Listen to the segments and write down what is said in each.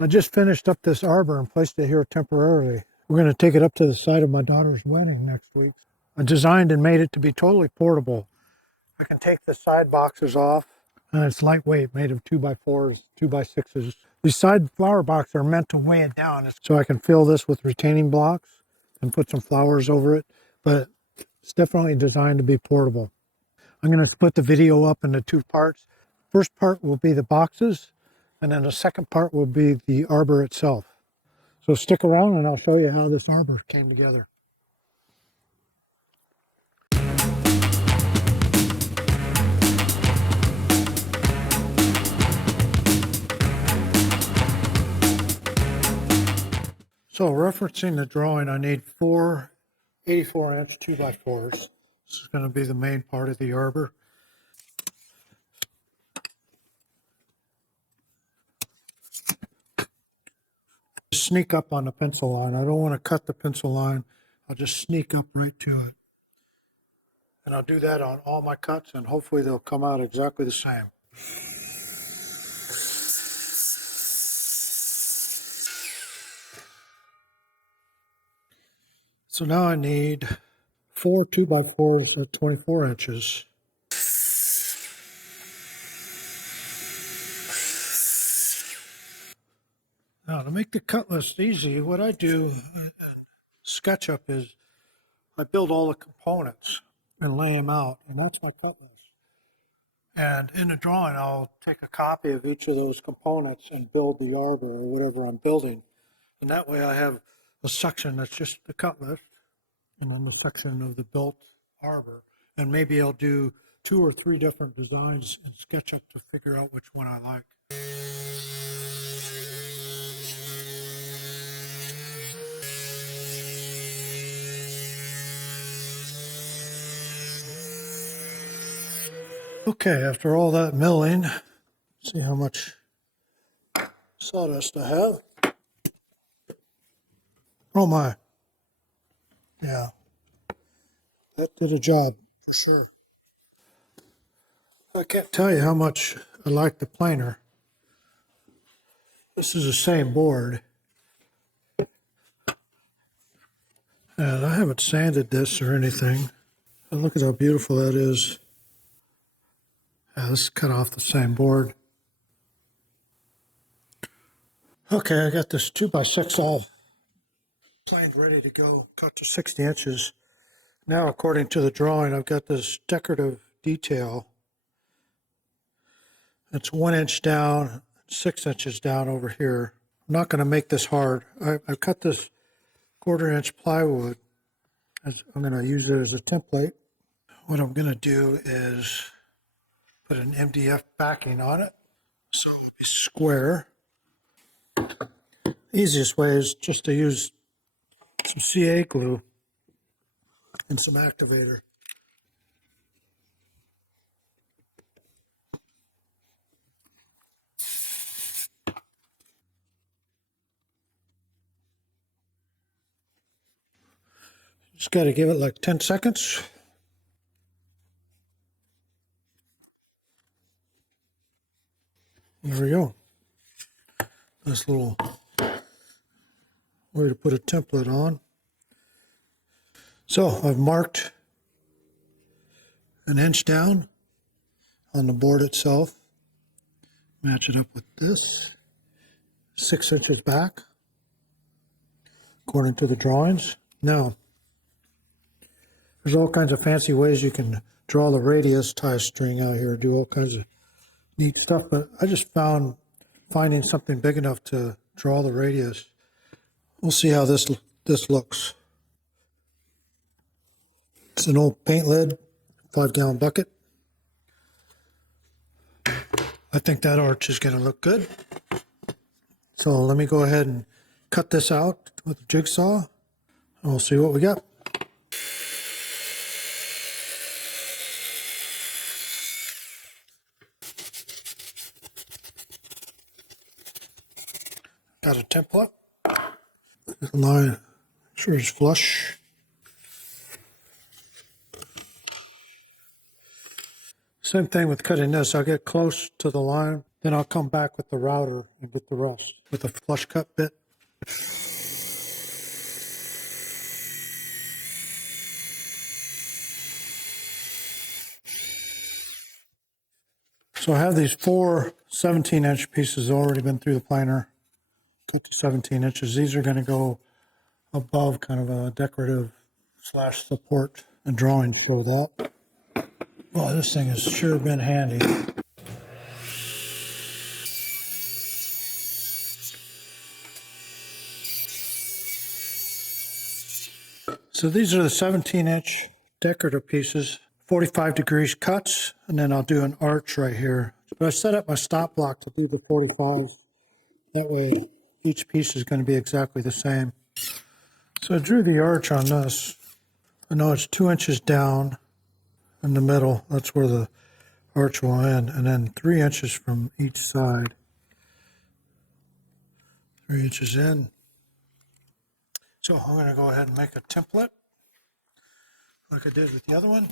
I just finished up this arbor and placed it here temporarily. We're going to take it up to the site of my daughter's wedding next week. I designed and made it to be totally portable. I can take the side boxes off, and it's lightweight, made of 2x4s, 2x6s. These side flower boxes are meant to weigh it down, so I can fill this with retaining blocks and put some flowers over it, but it's definitely designed to be portable. I'm going to split the video up into two parts. First part will be the boxes, and then the second part will be the arbor itself. So stick around and I'll show you how this arbor came together. So referencing the drawing, I need four 84-inch 2x4s. This is going to be the main part of the arbor. Sneak up on the pencil line. I don't want to cut the pencil line. I'll just sneak up right to it. And I'll do that on all my cuts, and hopefully they'll come out exactly the same. So now I need four 2x4s at 24 inches. Now to make the cut list easy, what I do in SketchUp is I build all the components and lay them out, and that's my cut list. And in the drawing, I'll take a copy of each of those components and build the arbor or whatever I'm building. And that way I have a section that's just the cut list, and then the section of the built arbor. And maybe I'll do 2 or 3 different designs in SketchUp to figure out which one I like. Okay, after all that milling, see how much sawdust I have. Oh my. Yeah, that did a job for sure. I can't tell you how much I like the planer. This is the same board. And I haven't sanded this or anything. But look at how beautiful that is. Yeah, this is cut off the same board. Okay, I got this 2x6 all planed ready to go, cut to 60 inches. Now, according to the drawing, I've got this decorative detail. It's 1 inch down, 6 inches down over here. I'm not going to make this hard. I cut this 1/4 inch plywood. I'm going to use it as a template. What I'm going to do is put an MDF backing on it so it'll be square. Easiest way is just to use some CA glue and some activator. Just got to give it like 10 seconds. There we go. Nice little way to put a template on. So I've marked 1 inch down on the board itself. Match it up with this. 6 inches back, according to the drawings. Now, there's all kinds of fancy ways you can draw the radius, tie a string out here, do all kinds of neat stuff, but I just found finding something big enough to draw the radius. We'll see how this looks. It's an old paint lid, 5-gallon bucket. I think that arch is going to look good. So let me go ahead and cut this out with a jigsaw, and we'll see what we got. Got a template. The line sure is flush. Same thing with cutting this. I'll get close to the line Then I'll come back with the router and get the rest with a flush cut bit. So I have these four 17-inch pieces already been through the planer, cut to 17 inches. These are going to go above, kind of a decorative slash support and drawing show that. Well, this thing has sure been handy. So these are the 17-inch decorative pieces, 45 degrees cuts, and then I'll do an arch right here. But I set up my stop block to do the 45s. That way each piece is going to be exactly the same. So I drew the arch on this. I know it's 2 inches down in the middle. That's where the arch will end. And then 3 inches from each side. 3 inches in. So I'm going to go ahead and make a template like I did with the other one.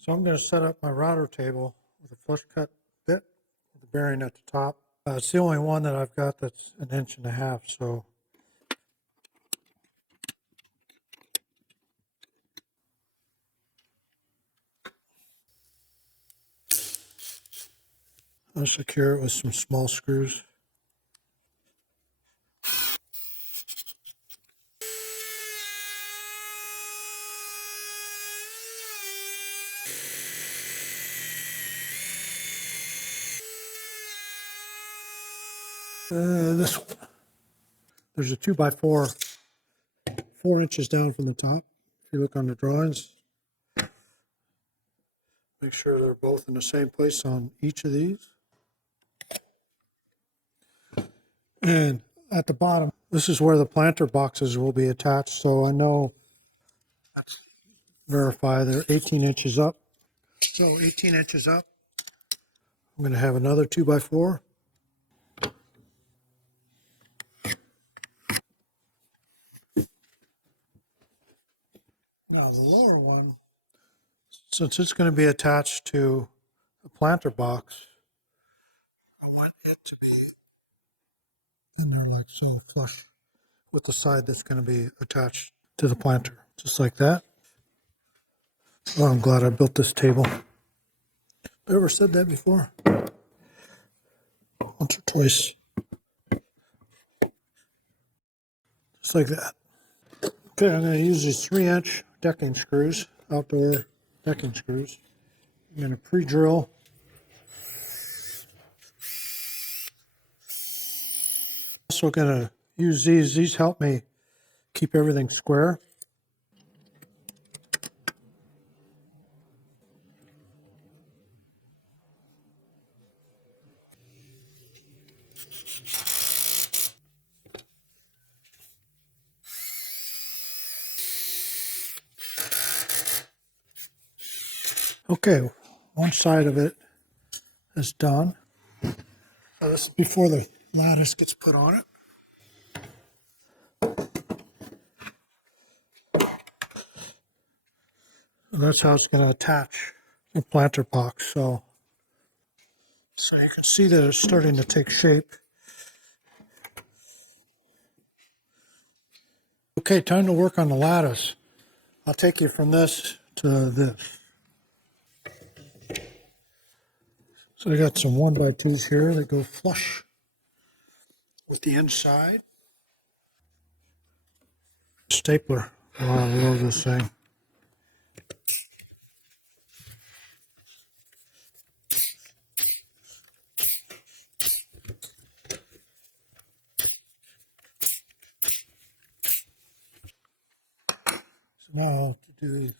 So I'm going to set up my router table with a flush cut bit with the bearing at the top. It's the only one that I've got that's 1.5 inches, so I'll secure it with some small screws. This one. There's a 2x4, 4 inches down from the top. If you look on the drawings, make sure they're both in the same place on each of these. And at the bottom, this is where the planter boxes will be attached. So I know, let's verify they're 18 inches up. So 18 inches up. I'm going to have another 2x4. Now the lower one, since it's going to be attached to the planter box, I want it to be in there like so, flush with the side that's going to be attached to the planter, just like that. Oh, I'm glad I built this table. Ever said that before? Once or twice. Just like that. Okay, I'm going to use these 3-inch decking screws, outdoor decking screws. I'm going to pre-drill. Also going to use these. These help me keep everything square. Okay, one side of it is done. This is before the lattice gets put on it. And that's how it's going to attach the planter box. So you can see that it's starting to take shape. Okay, time to work on the lattice. I'll take you from this to this. So I got some 1x2s here that go flush with the inside. Stapler. Oh, I love this thing. So now I'll have to do these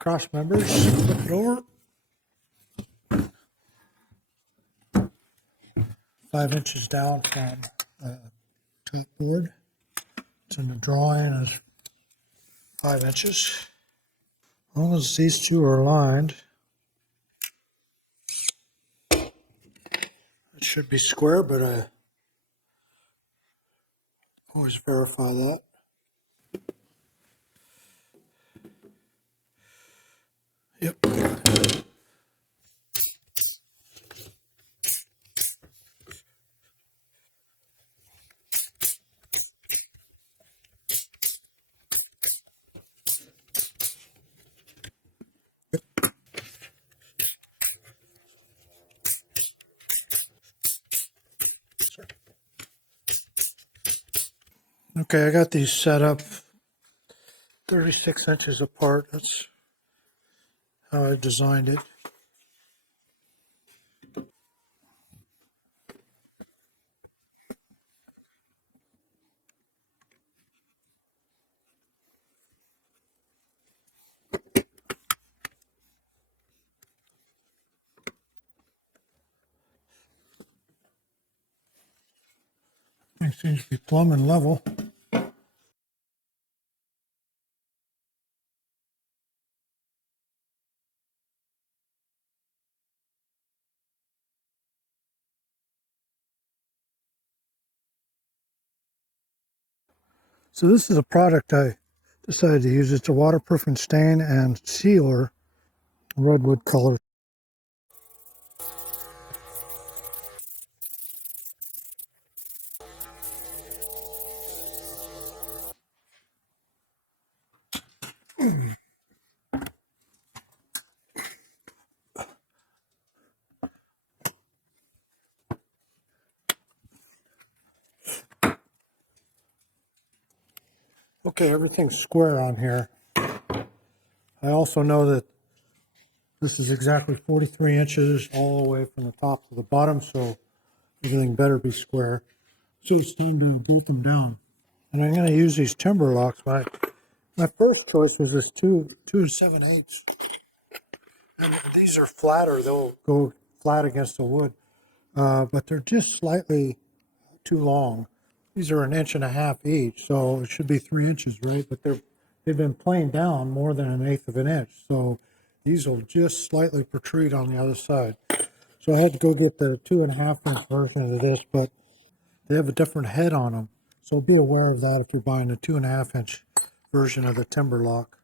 cross members, flip it over. 5 inches down from the top board. It's in the drawing is 5 inches. As long as these two are aligned, it should be square, but Always verify that. Yep. Okay, I got these set up 36 inches apart. That's how I designed it. It seems to be plumb and level. So this is a product I decided to use. It's a waterproofing stain and sealer, redwood color. Okay, everything's square on here. I also know that this is exactly 43 inches all the way from the top to the bottom, so everything better be square. So it's time to bolt them down. And I'm going to use these timber locks. My first choice was this 2 7/8. And these are flatter. They'll go flat against the wood, but they're just slightly too long. These are 1.5 inches each, so it should be 3 inches, right? But they've been planed down more than 1/8 of an inch, so these will just slightly protrude on the other side. So I had to go get the 2.5 inch version of this, but they have a different head on them. So be aware of that if you're buying a 2.5 inch version of the timber lock.